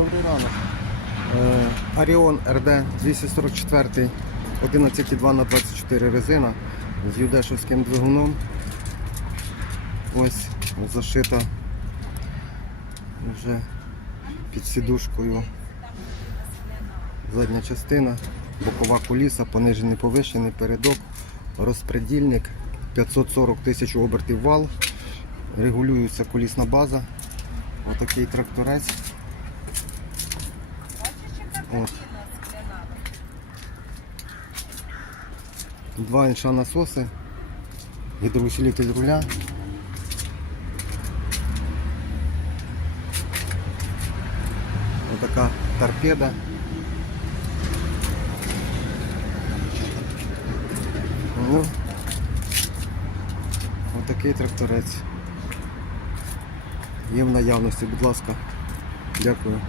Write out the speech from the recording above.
Добрий ранок. Аріон РД 244 11,2 на 24 резина з юдешовським двигуном. Ось зашита вже під сідушкою задня частина, бокова куліса, понижений повишений передок, розпредільник, 540 тисяч обертів вал, регулюється колісна база. Отакий тракторець. От. Два інша насоси, гідроусилитель руля. Отака торпеда. Ну, отакий тракторець. Є в наявності, будь ласка. Дякую.